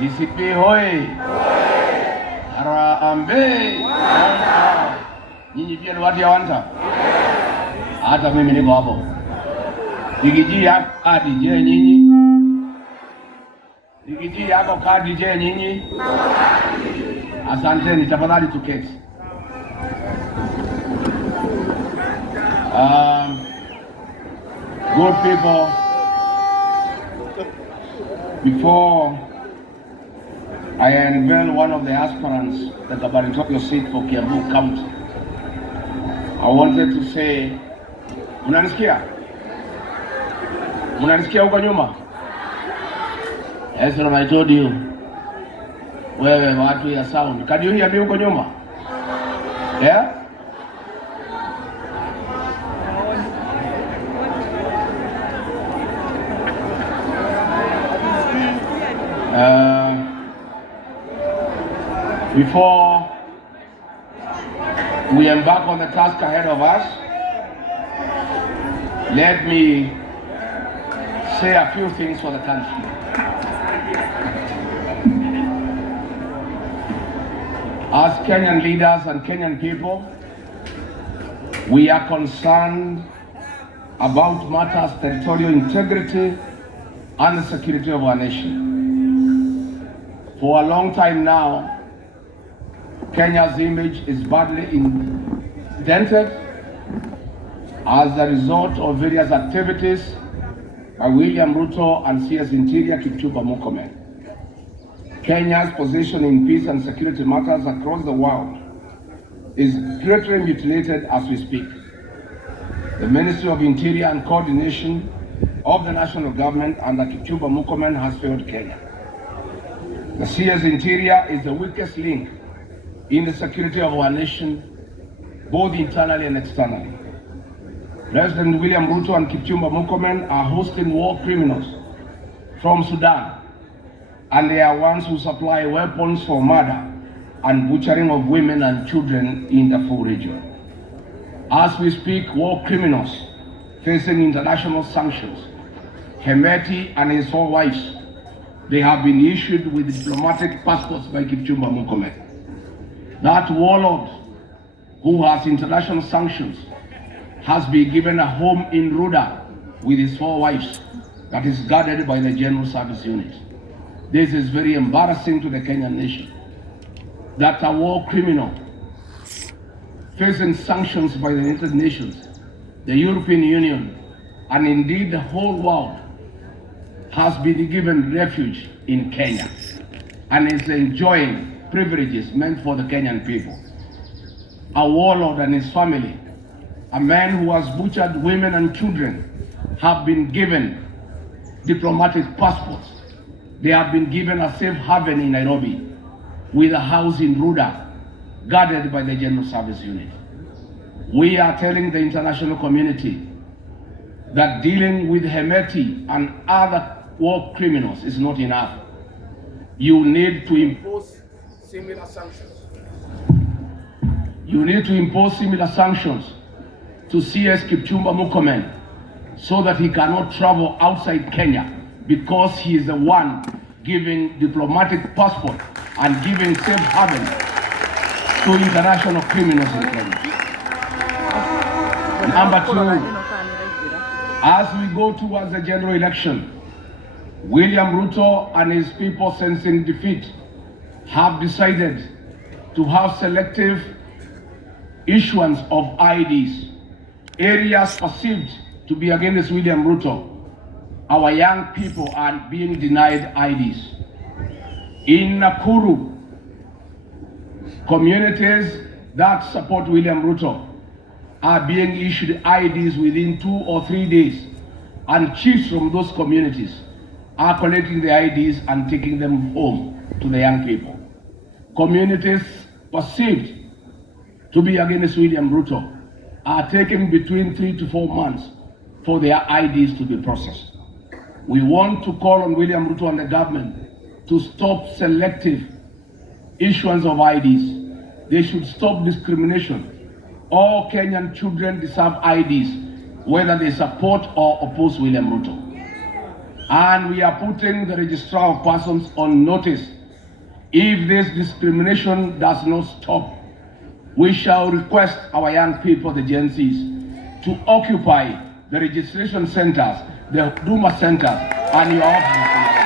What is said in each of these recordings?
DCP hoi! Harambee! Nyinyi pia ni watu ya Wanta? Hata mimi niko hapo. Digiji yako kadi je nyinyi? Digiji yako kadi je nyinyi? Asanteni, tafadhali tuketi. Good people, before I unveil one of the aspirants, the gubernatorial seat for Kiambu County, I wanted to say, unanisikia? Unanisikia huko nyuma? Yes, I told you. Wewe watu ya sound. Can you hear me huko nyuma? Yeah? Before we embark on the task ahead of us, let me say a few things for the country. As Kenyan leaders and Kenyan people, we are concerned about matters territorial integrity and the security of our nation. For a long time now, Kenya's image is badly dented as a result of various activities by William Ruto and CS Interior Kipchumba Murkomen. Kenya's position in peace and security matters across the world is greatly mutilated as we speak. The Ministry of Interior and Coordination of the national government under Kipchumba Murkomen has failed Kenya. The CS Interior is the weakest link in the security of our nation, both internally and externally. President William Ruto and Kipchumba Murkomen are hosting war criminals from Sudan, and they are ones who supply weapons for murder and butchering of women and children in the Darfur region. As we speak, war criminals facing international sanctions, Hemeti and his 4 wives, they have been issued with diplomatic passports by Kipchumba Murkomen. That warlord who has international sanctions has been given a home in Ruda with his 4 wives that is guarded by the General Service Unit. This is very embarrassing to the Kenyan nation, that a war criminal facing sanctions by the United Nations, the European Union, and indeed the whole world has been given refuge in Kenya and is enjoying privileges meant for the Kenyan people. A warlord and his family, a man who has butchered women and children, have been given diplomatic passports. They have been given a safe haven in Nairobi with a house in Ruda, guarded by the General Service Unit. We are telling the international community that dealing with Hemeti and other war criminals is not enough. You need to impose similar sanctions. You need to impose similar sanctions to CS Kipchumba Murkomen so that he cannot travel outside Kenya, because he is the one giving diplomatic passport and giving safe haven to international criminals in Kenya. Number 2, as we go towards the general election, William Ruto and his people, sensing defeat, have decided to have selective issuance of IDs. Areas perceived to be against William Ruto, our young people are being denied IDs. In Nakuru, communities that support William Ruto are being issued IDs within 2 or 3 days, and chiefs from those communities are collecting the IDs and taking them home to the young people. Communities perceived to be against William Ruto are taking between 3 to 4 months for their IDs to be processed. We want to call on William Ruto and the government to stop selective issuance of IDs. They should stop discrimination. All Kenyan children deserve IDs, whether they support or oppose William Ruto. And we are putting the registrar of persons on notice. If this discrimination does not stop, we shall request our young people, the Gen Zs, to occupy the registration centers, the Kuruma centers, and your offices.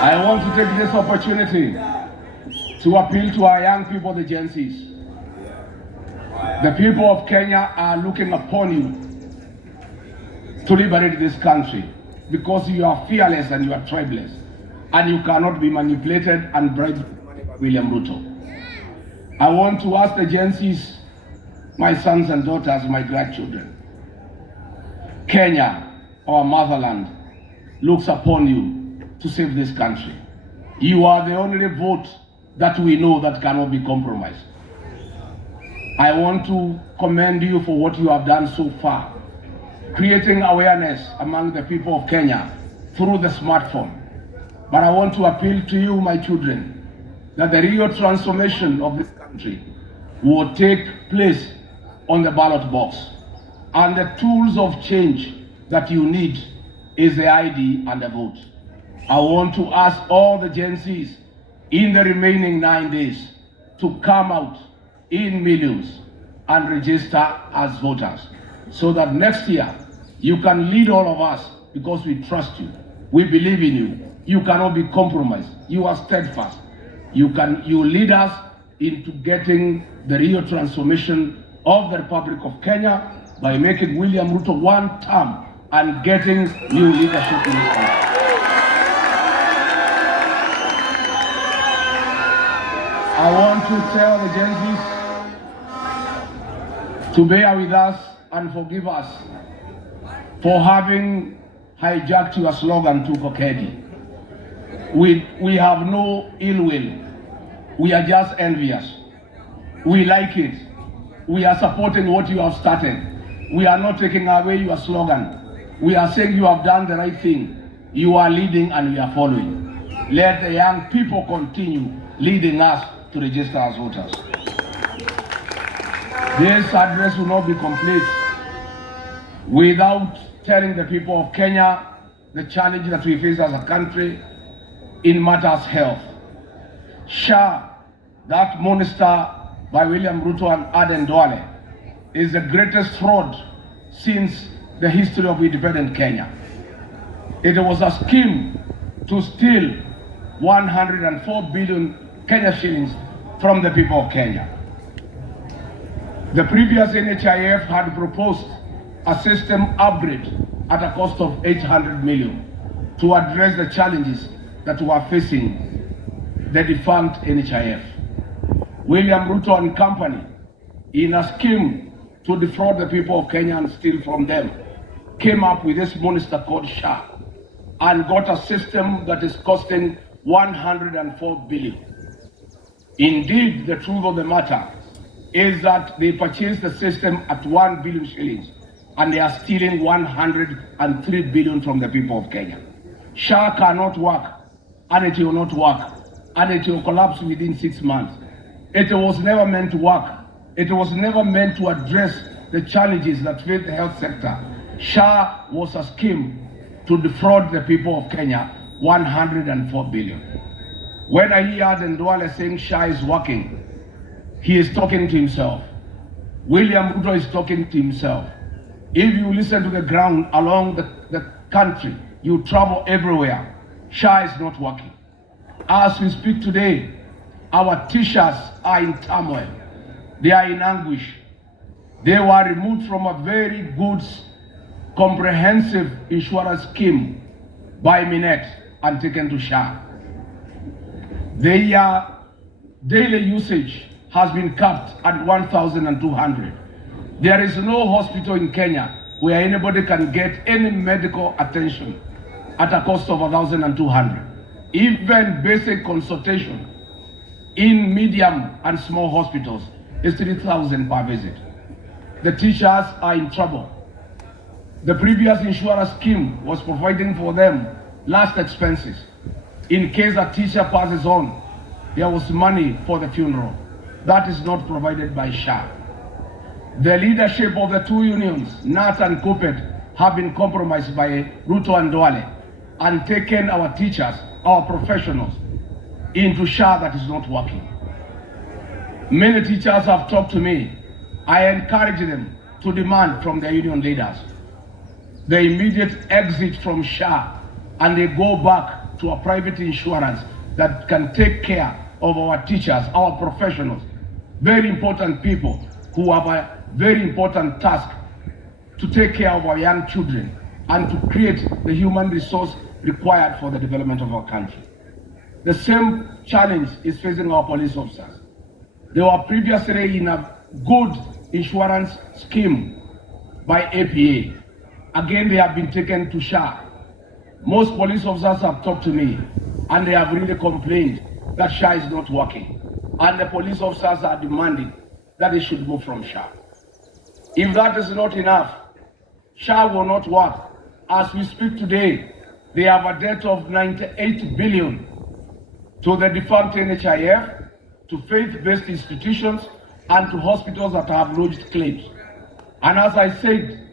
I want to take this opportunity to appeal to our young people, the Gen Zs. The people of Kenya are looking upon you to liberate this country because you are fearless and you are tribeless and you cannot be manipulated and bribed by William Ruto. I want to ask the Gen Zs, my sons and daughters, my grandchildren, Kenya, our motherland, looks upon you to save this country. You are the only vote that we know that cannot be compromised. I want to commend you for what you have done so far, creating awareness among the people of Kenya through the smartphone. But I want to appeal to you, my children, that the real transformation of this country will take place on the ballot box. And the tools of change that you need is the ID and the vote. I want to ask all the Gen Zs in the remaining 9 days to come out in millions and register as voters so that next year you can lead all of us because we trust you. We believe in you. You cannot be compromised. You are steadfast. You lead us into getting the real transformation of the Republic of Kenya by making William Ruto one term and getting new leadership in this country. I want to tell the Gen Zs to bear with us and forgive us for having hijacked your slogan to Kokedi. We have no ill will. We are just envious. We like it. We are supporting what you have started. We are not taking away your slogan. We are saying you have done the right thing. You are leading and we are following. Let the young people continue leading us to register as voters. This address will not be complete without telling the people of Kenya the challenge that we face as a country in matters health. SHA, that monster by William Ruto and Aden Duale, is the greatest fraud since the history of independent Kenya. It was a scheme to steal 104 billion Kenya shillings from the people of Kenya. The previous NHIF had proposed a system upgrade at a cost of 800 million to address the challenges that were facing the defunct NHIF. William Ruto and company, in a scheme to defraud the people of Kenya and steal from them, came up with this monster called SHA and got a system that is costing 104 billion. Indeed, the truth of the matter is that they purchased the system at 1 billion shillings and they are stealing 103 billion from the people of Kenya. SHA cannot work and it will not work and it will collapse within 6 months. It was never meant to work. It was never meant to address the challenges that face the health sector. SHA was a scheme to defraud the people of Kenya 104 billion. When I hear Aden Duale saying SHA is working, he is talking to himself. William Ruto is talking to himself. If you listen to the ground along the country, you travel everywhere, SHA is not working. As we speak today, our teachers are in turmoil. They are in anguish. They were removed from a very good, comprehensive insurance scheme by Minet and taken to SHA. Their daily usage has been capped at 1,200. There is no hospital in Kenya where anybody can get any medical attention at a cost of 1,200. Even basic consultation in medium and small hospitals is 3,000 per visit. The teachers are in trouble. The previous insurance scheme was providing for them last expenses. In case a teacher passes on, there was money for the funeral. That is not provided by SHA. The leadership of the two unions, NAT and KUPPET, have been compromised by Ruto and Duale and taken our teachers, our professionals, into SHA that is not working. Many teachers have talked to me. I encourage them to demand from their union leaders the immediate exit from SHA and they go back to a private insurance that can take care of our teachers, our professionals, very important people who have a very important task to take care of our young children and to create the human resource required for the development of our country. The same challenge is facing our police officers. They were previously in a good insurance scheme by APA. Again, they have been taken to SHA. Most police officers have talked to me and they have really complained that SHA is not working. And the police officers are demanding that they should move from SHA. If that is not enough, SHA will not work. As we speak today, they have a debt of 98 billion to the defunct NHIF, to faith-based institutions, and to hospitals that have lodged claims. And as I said,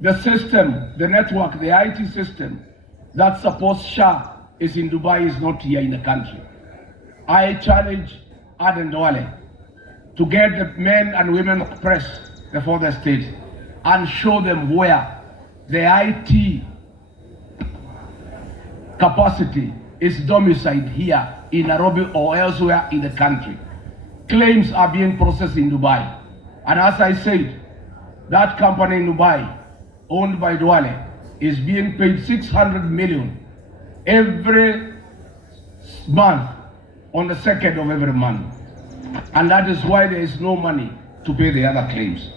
the system, the network, the IT system that supports SHA is in Dubai, is not here in the country. I challenge Aden Duale to get the men and women of press before the state and show them where the IT capacity is domiciled here in Nairobi or elsewhere in the country. Claims are being processed in Dubai. And as I said, that company in Dubai, owned by Duale, is being paid 600 million every month on the 2nd of every month. And that is why there is no money to pay the other claims.